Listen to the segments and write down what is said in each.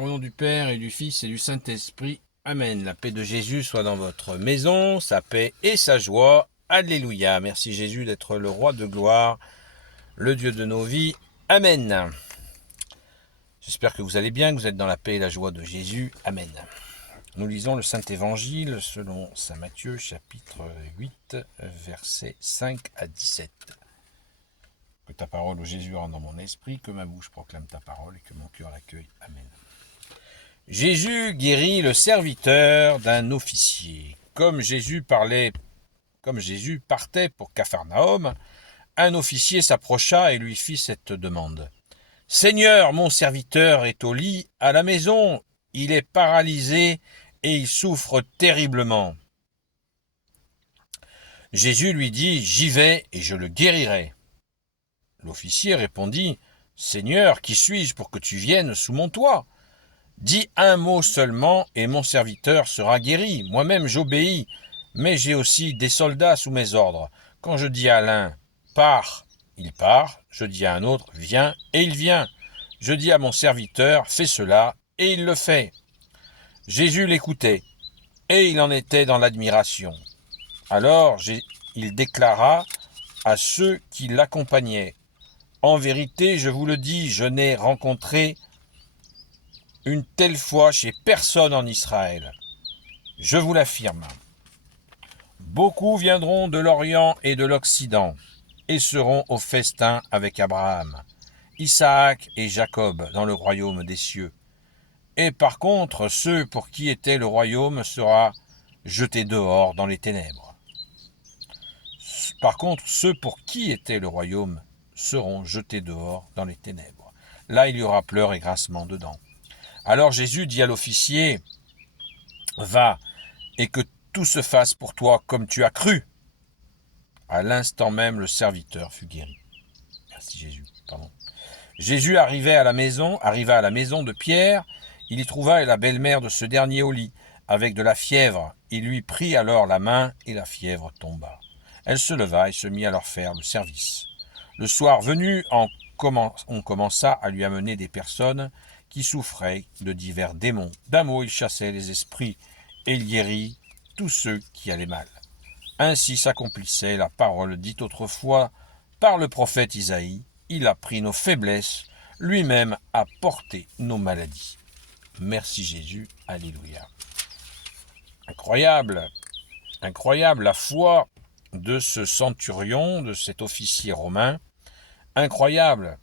Au nom du Père et du Fils et du Saint-Esprit. Amen. La paix de Jésus soit dans votre maison, sa paix et sa joie. Alléluia. Merci Jésus d'être le roi de gloire, le Dieu de nos vies. Amen. J'espère que vous allez bien, que vous êtes dans la paix et la joie de Jésus. Amen. Nous lisons le Saint-Évangile selon Saint Matthieu, chapitre 8, versets 5 à 17. Que ta parole, ô Jésus, rentre dans mon esprit, que ma bouche proclame ta parole et que mon cœur l'accueille. Amen. Jésus guérit le serviteur d'un officier. Comme Jésus partait pour Capharnaüm, un officier s'approcha et lui fit cette demande. « Seigneur, mon serviteur est au lit à la maison, il est paralysé et il souffre terriblement. » Jésus lui dit « J'y vais et je le guérirai. » L'officier répondit « Seigneur, qui suis-je pour que tu viennes sous mon toit ? Dis un mot seulement et mon serviteur sera guéri. Moi-même j'obéis, mais j'ai aussi des soldats sous mes ordres. Quand je dis à l'un « pars », il part. Je dis à un autre « viens » et il vient. Je dis à mon serviteur « fais cela » et il le fait. Jésus l'écoutait et il en était dans l'admiration. Alors il déclara à ceux qui l'accompagnaient « En vérité, je vous le dis, je n'ai rencontré une telle foi chez personne en Israël. Je vous l'affirme. Beaucoup viendront de l'Orient et de l'Occident et seront au festin avec Abraham, Isaac et Jacob dans le royaume des cieux. Et par contre, ceux pour qui était le royaume sera jeté dehors dans les ténèbres. Par contre, ceux pour qui était le royaume seront jetés dehors dans les ténèbres. Là, il y aura pleurs et grincements de dents. Alors Jésus dit à l'officier, « Va, et que tout se fasse pour toi comme tu as cru. » À l'instant même, le serviteur fut guéri. Merci Jésus. Jésus arriva à la maison de Pierre. Il y trouva la belle-mère de ce dernier au lit, avec de la fièvre. Il lui prit alors la main, et la fièvre tomba. Elle se leva et se mit à leur faire le service. Le soir venu, on commença à lui amener des personnes qui souffraient de divers démons. D'un mot, il chassait les esprits et il guérit tous ceux qui allaient mal. Ainsi s'accomplissait la parole dite autrefois par le prophète Isaïe. Il a pris nos faiblesses, lui-même a porté nos maladies. Merci Jésus, alléluia. Incroyable, incroyable la foi de ce centurion, de cet officier romain. Incroyable.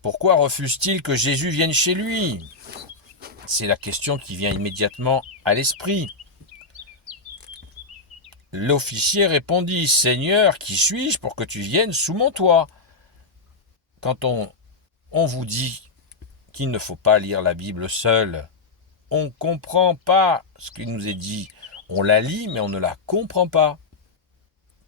Pourquoi refuse-t-il que Jésus vienne chez lui? C'est la question qui vient immédiatement à l'esprit. L'officier répondit, « Seigneur, qui suis-je pour que tu viennes sous mon toit ?» Quand on vous dit qu'il ne faut pas lire la Bible seul, on ne comprend pas ce qui nous est dit. On la lit, mais on ne la comprend pas.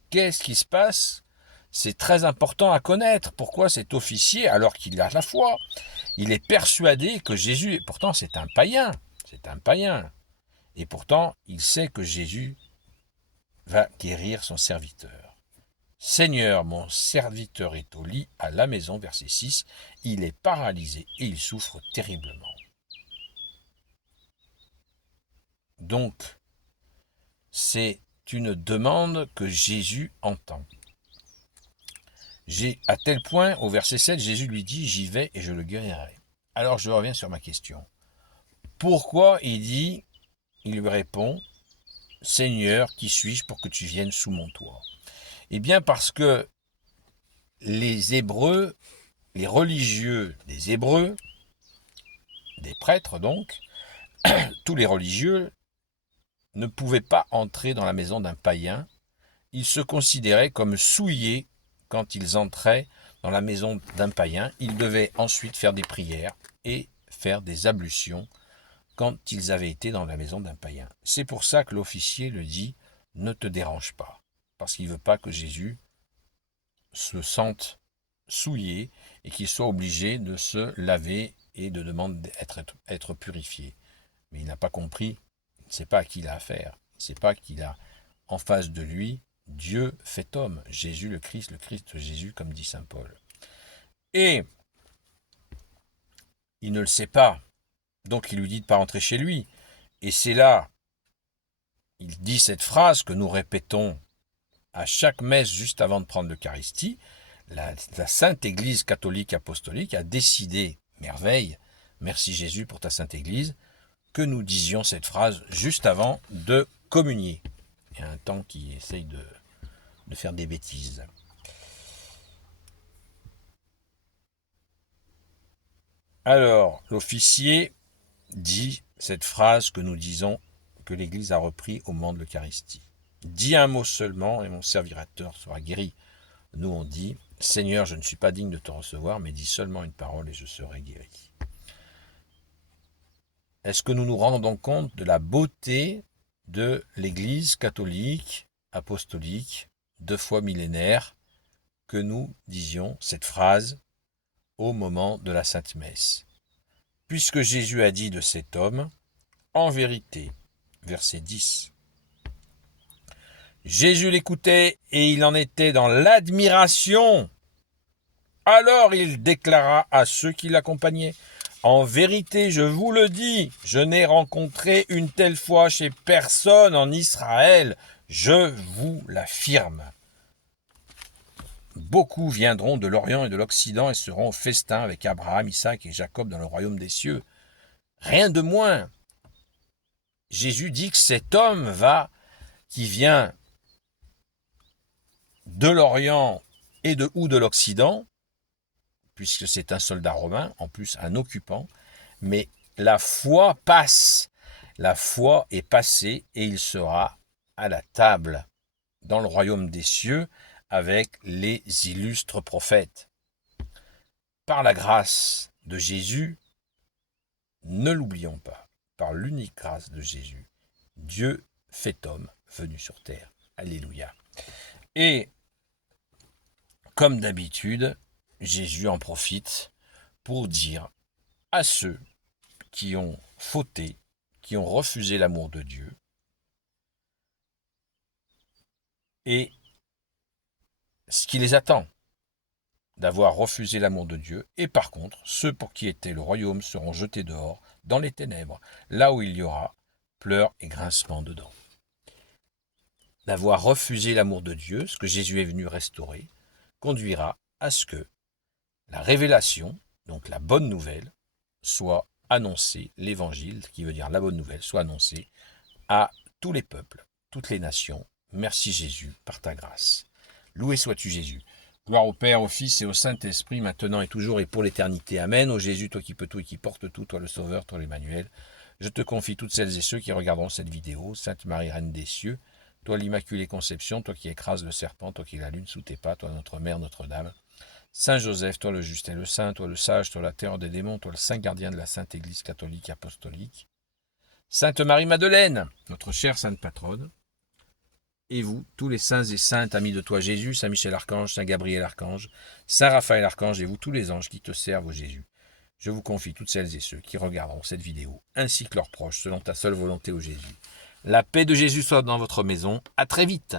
Qu'est-ce qui se passe? C'est très important à connaître. Pourquoi cet officier, alors qu'il a la foi, il est persuadé que Jésus, pourtant c'est un païen, et pourtant il sait que Jésus va guérir son serviteur. Seigneur, mon serviteur est au lit à la maison, verset 6, il est paralysé et il souffre terriblement. Donc, c'est une demande que Jésus entend. À tel point, au verset 7, Jésus lui dit « J'y vais et je le guérirai ». Alors je reviens sur ma question. Pourquoi il lui répond « Seigneur, qui suis-je pour que tu viennes sous mon toit ?» Eh bien parce que les Hébreux, les religieux des Hébreux, des prêtres donc, tous les religieux ne pouvaient pas entrer dans la maison d'un païen. Ils se considéraient comme souillés quand ils entraient dans la maison d'un païen. Ils devaient ensuite faire des prières et faire des ablutions quand ils avaient été dans la maison d'un païen. C'est pour ça que l'officier le dit « Ne te dérange pas », parce qu'il ne veut pas que Jésus se sente souillé et qu'il soit obligé de se laver et de demander d'être purifié. Mais il n'a pas compris, il ne sait pas à qui il a affaire, il ne sait pas qu'il a en face de lui Dieu fait homme, Jésus le Christ Jésus, comme dit saint Paul. Et il ne le sait pas, Donc il lui dit de ne pas rentrer chez lui. Et c'est là, il dit cette phrase que nous répétons à chaque messe juste avant de prendre l'Eucharistie. La Sainte Église catholique apostolique a décidé, merveille, merci Jésus pour ta Sainte Église, que nous disions cette phrase juste avant de communier. Il y a un temps qui essaye de faire des bêtises. Alors, l'officier dit cette phrase que nous disons, que l'Église a repris au moment de l'Eucharistie. Dis un mot seulement et mon serviteur sera guéri. Nous on dit, Seigneur, je ne suis pas digne de te recevoir, mais dis seulement une parole et je serai guéri. Est-ce que nous nous rendons compte de la beauté de l'Église catholique, apostolique, 2 fois millénaire, que nous disions cette phrase au moment de la Sainte Messe? Puisque Jésus a dit de cet homme, en vérité, verset 10, Jésus l'écoutait et il en était dans l'admiration. Alors il déclara à ceux qui l'accompagnaient, en vérité, je vous le dis, je n'ai rencontré une telle foi chez personne en Israël, je vous l'affirme. Beaucoup viendront de l'Orient et de l'Occident et seront au festin avec Abraham, Isaac et Jacob dans le royaume des cieux. Rien de moins. Jésus dit que cet homme qui vient de l'Orient ou de l'Occident, puisque c'est un soldat romain, en plus un occupant, mais la foi passe, la foi est passée et il sera à la table dans le royaume des cieux avec les illustres prophètes. Par la grâce de Jésus, ne l'oublions pas, par l'unique grâce de Jésus, Dieu fait homme venu sur terre. Alléluia. Et comme d'habitude, Jésus en profite pour dire à ceux qui ont fauté, qui ont refusé l'amour de Dieu, et ce qui les attend, d'avoir refusé l'amour de Dieu, et par contre, ceux pour qui était le royaume seront jetés dehors, dans les ténèbres, là où il y aura pleurs et grincements de dents. D'avoir refusé l'amour de Dieu, ce que Jésus est venu restaurer, conduira à ce que la révélation, donc la bonne nouvelle, soit annoncée, l'évangile, qui veut dire la bonne nouvelle, soit annoncée à tous les peuples, toutes les nations. Merci Jésus, par ta grâce. Loué sois-tu Jésus. Gloire au Père, au Fils et au Saint-Esprit, maintenant et toujours et pour l'éternité. Amen. Ô Jésus, toi qui peux tout et qui portes tout, toi le Sauveur, toi l'Emmanuel, je te confie toutes celles et ceux qui regarderont cette vidéo. Sainte Marie, Reine des cieux, toi l'Immaculée Conception, toi qui écrases le serpent, toi qui la lune sous tes pas, toi notre Mère, Notre-Dame. Saint Joseph, toi le juste et le saint, toi le sage, toi la terreur des démons, toi le saint gardien de la Sainte Église catholique apostolique. Sainte Marie-Madeleine, notre chère sainte patronne. Et vous, tous les saints et saintes amis de toi Jésus, Saint Michel Archange, Saint Gabriel Archange, Saint Raphaël Archange et vous tous les anges qui te servent au Jésus. Je vous confie toutes celles et ceux qui regarderont cette vidéo, ainsi que leurs proches, selon ta seule volonté au Jésus. La paix de Jésus soit dans votre maison. À très vite.